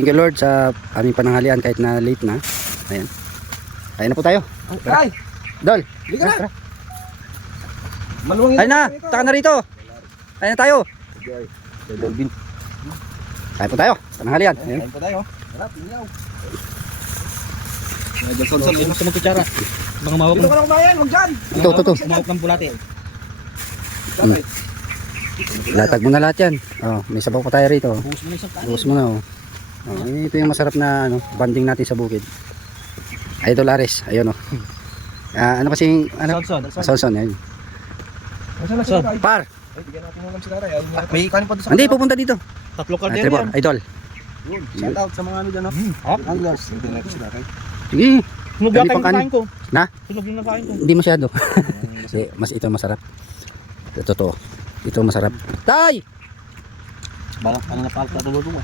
Thank you Lord sa aming pananghalian kahit na late na. Ayan. Kain na po tayo. Ay! Dol. Liga na! Tara. Maluwang Kain na. Taka na rito. Kain na tayo. Kain po tayo. Pananghalian. Ayan. Kain pa tayo. Harap, inyaw. Sino sa magkutsara? Mga mawak Dito ka na kumayan, huwag dyan! Ito. mawak ng bulate. Latag mo na lahat yan. Oh, may sabaw pa tayo rito. Buhos mo na isang kanin. Buhos mo na oh. Oh, ito yung masarap na banding natin sa bukid. Idol Ares, ayun oh. Ano kasi Sonson. Sonson ayun. Nasaan na Saan? sila? Par. Ay, bigyan natin ulam si Taray. May kanin pa doon sa Hindi pupunta dito. Tatlong kaldero Trevor, yan. idol. Yun, shout out sa mga ano dyan, no? Anglers. Hindi natin sila, right? Sige. Sunog Dami yata pang yung kanin. nakain ko. Na? Sunog yung nakain ko. Hindi masyado. Kasi mas ito masarap. Totoo. Ito masarap. Tay! Balak ka na napalta tulog mo.